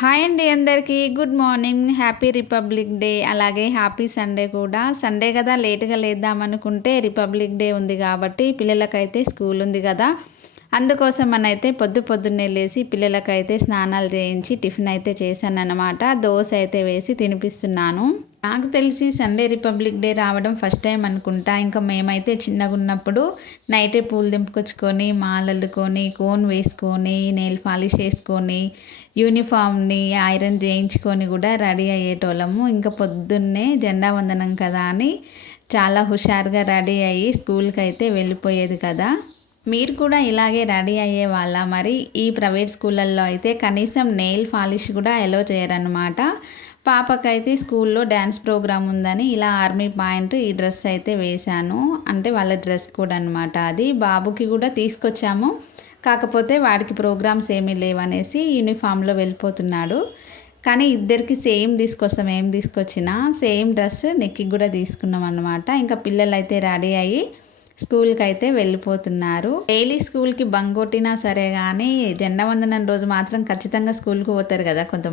Hi అండి అందరికీ good morning. Happy republic day, అలాగే హ్యాపీ సండే కూడా. సండే కదా లేట్గా లేద్దామనుకుంటే రిపబ్లిక్ డే ఉంది కాబట్టి పిల్లలకైతే స్కూల్ ఉంది కదా, అందుకోసం మనైతే పొద్దున్నే లేచి పిల్లలకైతే స్నానాలు చేయించి టిఫిన్ అయితే చేశానన్నమాట. దోశ అయితే వేసి తినిపిస్తున్నాను. నాకు తెలిసి సండే రిపబ్లిక్ డే రావడం ఫస్ట్ టైం అనుకుంటా. ఇంకా మేమైతే చిన్నగా ఉన్నప్పుడు నైటే పూలు దింపుకొచ్చుకొని మాలల్లుకొని కోన్ వేసుకొని నెయిల్ పాలిష్ వేసుకొని యూనిఫామ్ని ఐరన్ చేయించుకొని కూడా రెడీ అయ్యేటోళ్ళము. ఇంకా పొద్దున్నే జెండా వందనం కదా అని చాలా హుషారుగా రెడీ అయ్యి స్కూల్కి అయితే వెళ్ళిపోయేది కదా. మీరు కూడా ఇలాగే రెడీ అయ్యే వాళ్ళ? మరి ఈ ప్రైవేట్ స్కూళ్ళల్లో అయితే కనీసం నెయిల్ పాలిష్ కూడా అలో చేయరన్నమాట. పాపకైతే స్కూల్లో డ్యాన్స్ ప్రోగ్రామ్ ఉందని ఇలా ఆర్మీ పాయింట్ ఈ డ్రెస్ అయితే వేశాను. అంటే వాళ్ళ డ్రెస్ కోడ్ అనమాట అది. బాబుకి కూడా తీసుకొచ్చాము, కాకపోతే వాడికి ప్రోగ్రామ్స్ ఏమీ లేవనేసి యూనిఫామ్లో వెళ్ళిపోతున్నాడు. కానీ ఇద్దరికి సేమ్ తీసుకొస్తాం, ఏం తీసుకొచ్చినా సేమ్ డ్రెస్ నెక్కి కూడా తీసుకున్నాం అనమాట. ఇంకా పిల్లలు అయితే రెడీ అయ్యి స్కూల్కి అయితే వెళ్ళిపోతున్నారు. డైలీ స్కూల్కి బంక్ కొట్టినా సరే కానీ జెండా వందనం రోజు మాత్రం ఖచ్చితంగా స్కూల్కి పోతారు కదా కొంత